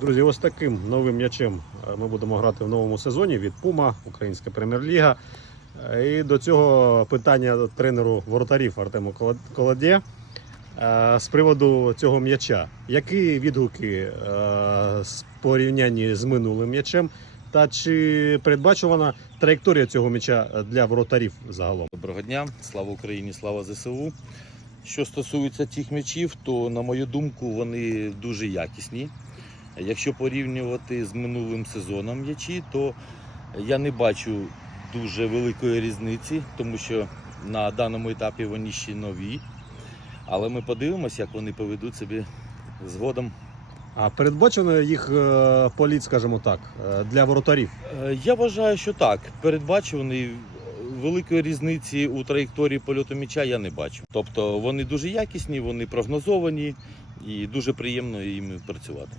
Друзі, ось таким новим м'ячем е, ми будемо грати в новому сезоні від Пума, Українська прем'єр-ліга. Е, І до цього питання тренеру воротарів Артему Коло- Колоде з приводу цього м'яча. Які відгуки е, з порівнянні з минулим м'ячем? Та чи передбачувана траєкторія цього м'яча для воротарів загалом? Доброго дня, слава Україні, слава ЗСУ. Що стосується цих м'ячів, то на мою думку вони дуже якісні. Якщо порівнювати з минулим сезоном м'ячі, то я не бачу дуже великої різниці, тому що на даному етапі вони ще нові. Але ми подивимося, як вони поведуть себе згодом. А передбачено їх е, політ, скажімо так, е, для воротарів. Е, Я вважаю, що так. Передбачуваний великої різниці у траєкторії польоту м'яча я не бачу. Тобто вони дуже якісні, вони прогнозовані і дуже приємно їм працювати.